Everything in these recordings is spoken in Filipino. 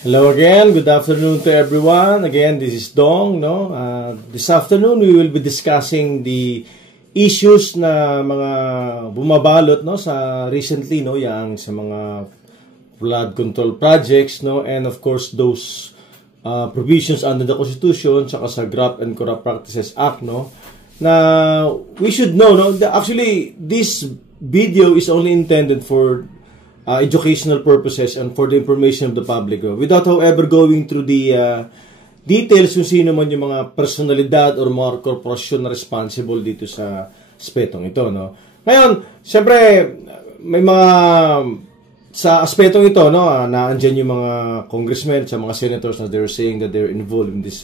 Hello again. Good afternoon to everyone. Again, this is Dong. This afternoon, we will be discussing the issues na mga bumabalot sa recently yang sa mga flood control projects and of course those provisions under the Constitution saka sa Graft and Corrupt Practices Act na we should know actually this video is only intended for educational purposes and for the information of the public without however going through the details kung sino man yung mga personalidad or mga korporasyon na responsible dito sa aspetong ito Ngayon, siyempre may mga sa aspetong ito na andyan yung mga congressmen at mga senators na they're saying that they're involved in this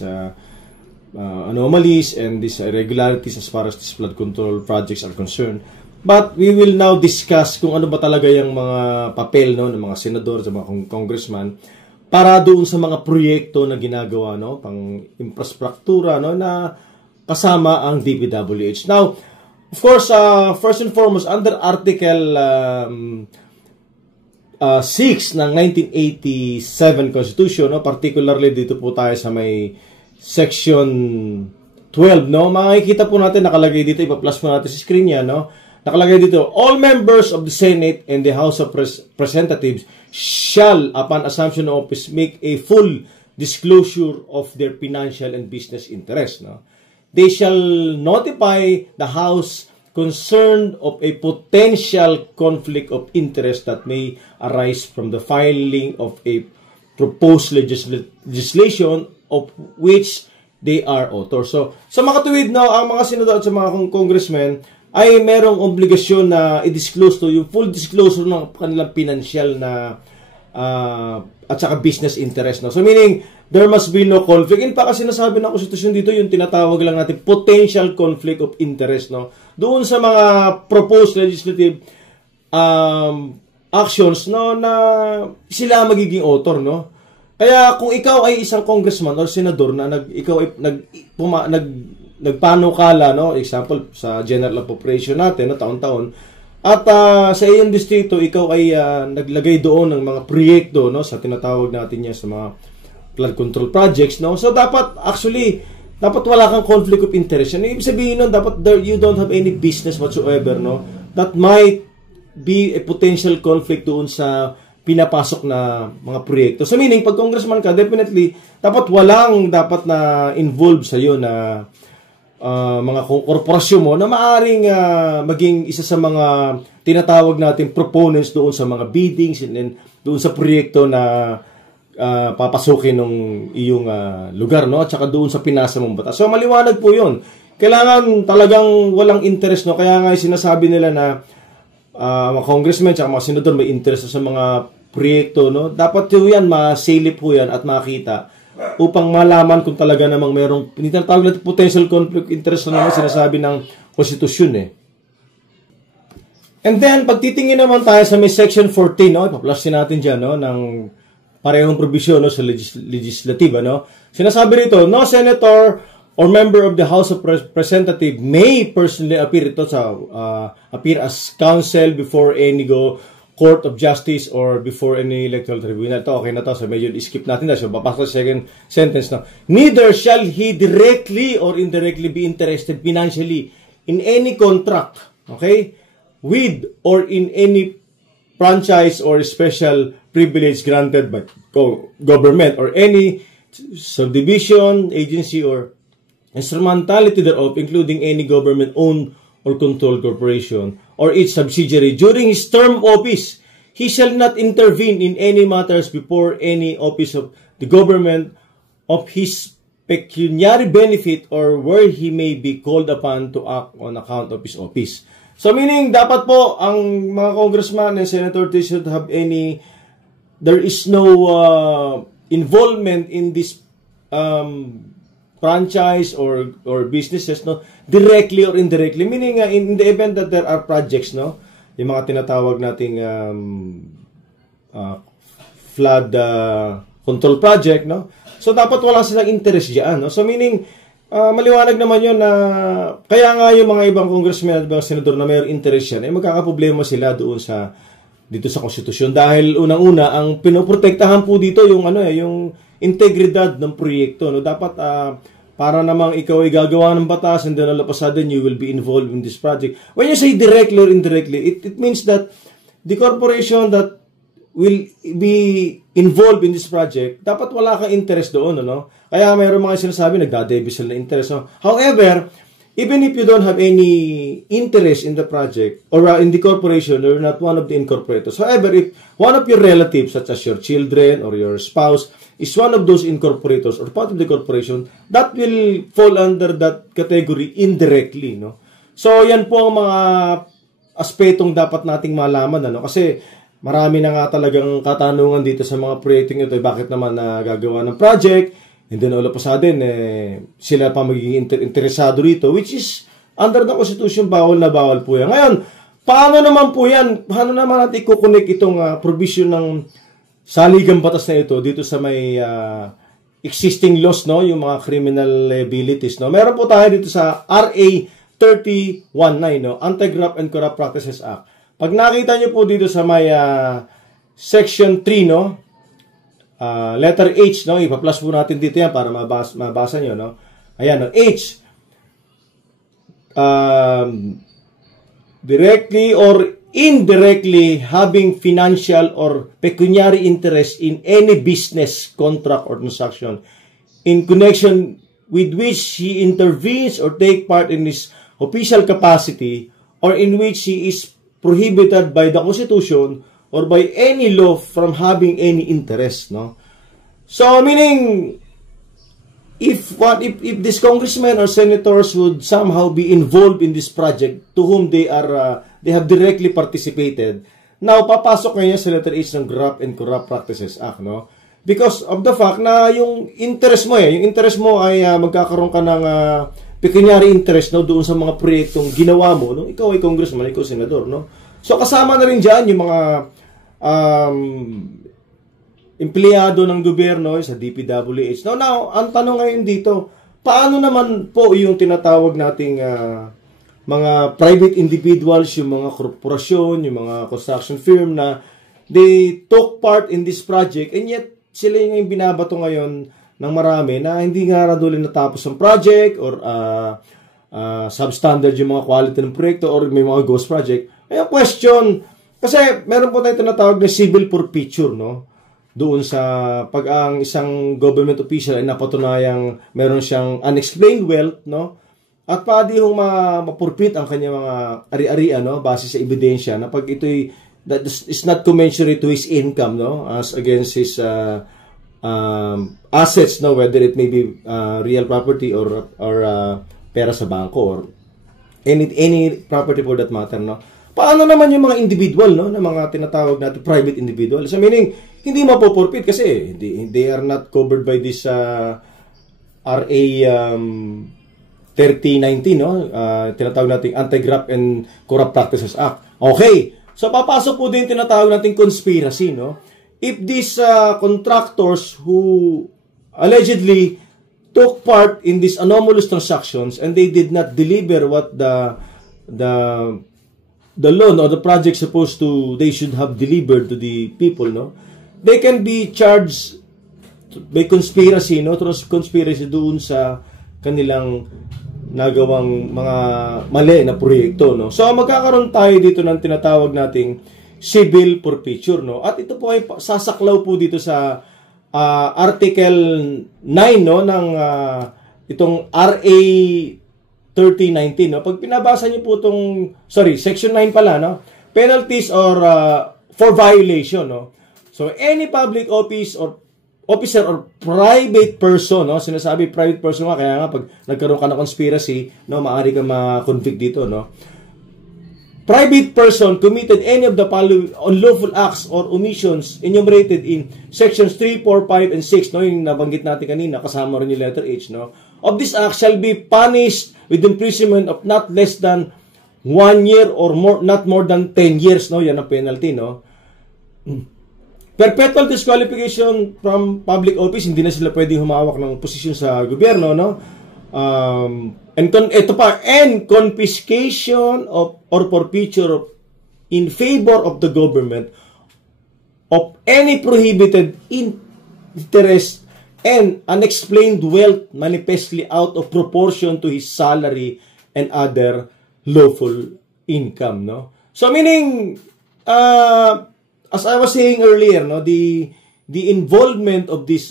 anomalies and these irregularities as far as these flood control projects are concerned. But we will now discuss kung ano ba talaga yung mga papel ng mga senador at mga congressman para doon sa mga proyekto na ginagawa pang infrastruktura na kasama ang DPWH. Now, of course, first and foremost, under Article 6 ng 1987 Constitution, particularly dito po tayo sa may Section 12, makikita po natin nakalagay dito, ipa-plus po natin sa screen yan, nakalagay dito, all members of the Senate and the House of Representatives shall, upon assumption of office, make a full disclosure of their financial and business interests. They shall notify the House concerned of a potential conflict of interest that may arise from the filing of a proposed legislation of which they are authors. So, sa mga tuwid, ang mga senador at sa mga congressmen ay merong obligasyon na i-disclose yung full disclosure ng kanilang financial na at saka business interest. So meaning, there must be no conflict. In fact, kasi sinasabi ng Konstitusyon dito, yung tinatawag lang natin potential conflict of interest. Doon sa mga proposed legislative actions na sila magiging author. Kaya kung ikaw ay isang congressman or senador na ikaw ay nagpanukala, example, sa general appropriation natin na taon-taon, at sa iyong distrito, ikaw ay naglagay doon ng mga proyekto sa tinatawag natin niya sa mga flood control projects. So, dapat wala kang conflict of interest. Ibig sabihin nun, dapat you don't have any business whatsoever that might be a potential conflict doon sa pinapasok na mga proyekto. So, meaning, pag congressman ka, definitely, dapat na involved sa iyo na mga korporasyon mo na maaring maging isa sa mga tinatawag natin proponents doon sa mga biddings and then doon sa proyekto na papasukin ng iyong lugar at saka doon sa pinasa mong batas. So maliwanag po yun. Kailangan talagang walang interest kaya nga sinasabi nila na mga congressmen at mga senador may interest sa mga proyekto dapat yan masilip po yan at makita upang malaman kung talaga namang merong tinatawag natin potential conflict interest na sinasabi ng Konstitusyon And then, pagtitingin naman tayo sa may Section 14, ipa-plusin natin dyan, ng parehong provision sa legislative, Sinasabi rito, no senator or member of the House of Representatives may personally appear appear as counsel before any Court of Justice or before any electoral tribunal. Ito, okay na to. So, medyo skip natin na. So, papasok sa second sentence Neither shall he directly or indirectly be interested financially in any contract, with or in any franchise or special privilege granted by government or any subdivision, agency, or instrumentality thereof, including any government-owned or controlled corporation or its subsidiary during his term of office. He shall not intervene in any matters before any office of the government of his pecuniary benefit or where he may be called upon to act on account of his office. So meaning, dapat po ang mga congressman and senator should have there is no involvement in this franchise or businesses directly or indirectly, meaning in the event that there are projects yung mga tinatawag nating flood control project so dapat wala silang interest diyan so meaning maliwanag naman yun na kaya nga yung mga ibang congressmen at ibang senador na mayroong interest yan magkakaproblema sila doon sa dito sa konstitusyon dahil unang-una ang pinoprotektahan po dito yung yung integridad ng proyekto, no. Dapat para namang ikaw ay gagawa ng batas and then all of a sudden you will be involved in this project. When you say directly or indirectly, it means that the corporation that will be involved in this project, dapat wala kang interest doon, no? Kaya mayroon mga sinasabi nagdadebit sila ng interest, no? However, even if you don't have any interest in the project or in the corporation, you're not one of the incorporators. However, if one of your relatives, such as your children or your spouse, is one of those incorporators or part of the corporation, that will fall under that category indirectly, no? So, yan po ang mga aspetong dapat nating malaman, ano? Kasi marami na nga talagang katanungan dito sa mga proyektong ito. Bakit naman gagawa ng project? And then all of a sudden, sila pa magiging interesado rito, which is under the Constitution, bawal na bawal po yan. Ngayon, paano naman po yan? Paano naman natin i-connect itong provision ng saligang batas na ito dito sa may existing laws, no? Yung mga criminal liabilities, no? Meron po tayo dito sa RA 3019, no? Anti-Graft and Corrupt Practices Act. Pag nakita nyo po dito sa may Section 3, no? Letter H, no? Ipa-plus po natin dito yan para mabasa nyo, no? Ayan, no? H. Directly or indirectly having financial or pecuniary interest in any business, contract, or transaction in connection with which he intervenes or take part in his official capacity or in which he is prohibited by the Constitution or by any law from having any interest, no? So, meaning, if this congressmen or senators would somehow be involved in this project to whom they have directly participated, now, papasok ngayon sa letter H ng Graft and Corrupt Practices Act, no? Because of the fact na yung interest mo, yung interest mo ay magkakaroon ka ng pecuniary interest, no, doon sa mga proyektong ginawa mo, no? Ikaw ay congressman, ikaw senador, no? So, kasama na rin dyan yung mga empleyado ng gobyerno sa DPWH. Now, ang tanong ngayon dito, paano naman po yung tinatawag nating mga private individuals, yung mga korporasyon, yung mga construction firm na they took part in this project and yet sila yung binabato ngayon ng marami na hindi nga radulin natapos ang project or substandard yung mga quality ng proyekto or may mga ghost project. Kaya question, kasi meron po tayong tinatawag na civil forfeiture, no? Doon sa pag ang isang government official ay napatunayang meron siyang unexplained wealth, no? At pwede hong ma-forfeit ang kanyang mga ari-arian, no? Base sa ebidensya na pag ito'y that is not commensurate to his income, no? As against his assets, no? Whether it may be real property or pera sa bangko or any property for that matter, no? Paano naman yung mga individual, no, na mga tinatawag natin private individual? So meaning hindi mapoporpit kasi they are not covered by this RA 3019, no? Tinatawag natin Anti-Graft and Corrupt Practices Act. Okay. So papasok po din tinatawag natin conspiracy, no? If these contractors who allegedly took part in these anomalous transactions and they did not deliver what the loan or the project supposed to, they should have delivered to the people, no? They can be charged by conspiracy, no? Through conspiracy doon sa kanilang nagawang mga mali na proyekto, no? So, magkakaroon tayo dito ng tinatawag nating civil forfeiture, no? At ito po ay sasaklaw po dito sa Article 9, no? Ng itong RA 3019, no? Pag pinabasa niyo po itong, Section 9 pala, no? Penalties or for violation, no? So, any public office or officer or private person, no? Sinasabi private person nga, kaya nga pag nagkaroon ka ng conspiracy, no, maaari ka ma-convict dito, no? Private person committed any of the following unlawful acts or omissions enumerated in sections 3, 4, 5, and 6, no? Yung nabanggit natin kanina, kasama rin yung letter H, no? Of this act shall be punished with imprisonment of not less than 1 year or more, not more than 10 years, no? Yan ang penalty, no? Perpetual disqualification from public office, hindi na sila pwedeng humawak ng posisyon sa gobyerno, no? And confiscation of or forfeiture of in favor of the government of any prohibited interest and unexplained wealth manifestly out of proportion to his salary and other lawful income, no? So meaning, as I was saying earlier, no, the involvement of these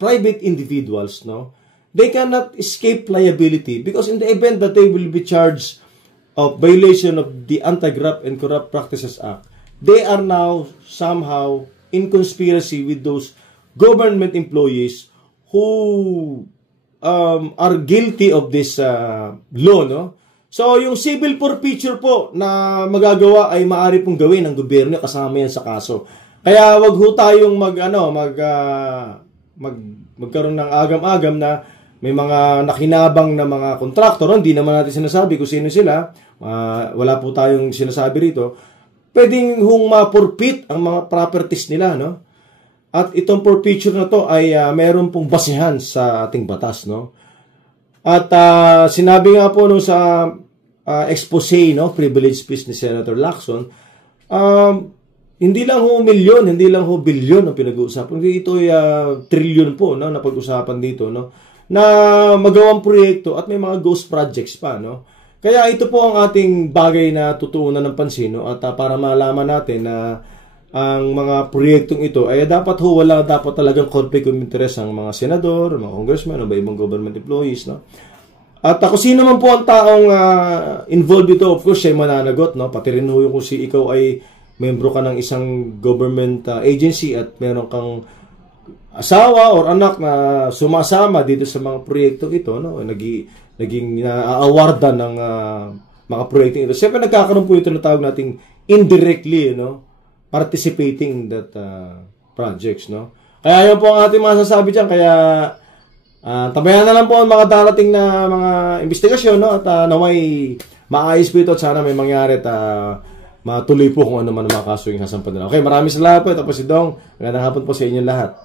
private individuals, no, they cannot escape liability because in the event that they will be charged of violation of the Anti-Graft and Corrupt Practices Act, they are now somehow in conspiracy with those government employees who are guilty of this law, no? So, yung civil forfeiture po na magagawa ay maaari pong gawin ng gobyerno kasama yan sa kaso. Kaya wag ho tayong magkaroon ng agam-agam na may mga nakinabang na mga kontraktor. Hindi naman natin sinasabi kung sino sila. Wala po tayong sinasabi rito. Pwedeng hong ma-forfeit ang mga properties nila, no? At itong forfeiture na to ay meron pong basihan sa ating batas, no? At sinabi nga po no sa expose, no, privilege speech ni Senator Lacson, hindi lang ho milyon, hindi lang ho bilyon ang pinag-uusapan. Ito ay trilyon po, no, na pag-usapan dito, no, na magawang proyekto at may mga ghost projects pa, no. Kaya ito po ang ating bagay na tutuunan ng pansin, no, at para malaman natin na ang mga proyektong ito ay dapat wala dapat talagang conflict of interest ang mga senador, mga congressman, o ibang government employees, no? At kung sino man po ang taong involved dito, of course, siya mananagot, no? Pati rin yung kung ikaw ay membro ka ng isang government agency at meron kang asawa or anak na sumasama dito sa mga proyektong ito, no? Naging na-awardan ng mga proyektong ito. Siyempre, nagkakaroon po ito na tawag nating indirectly, no, participating in that projects, no? Kaya yun po ang ating masasabi dyan. Kaya tabayan na lang po ang mga darating na mga investigasyon, no? At naway maayos po ito at sana may mangyari at matuloy po kung ano man ang mga kaso yung sasampan nila. Okay, maraming salamat po. Ito po si Dong. Magandang hapon po sa inyo lahat.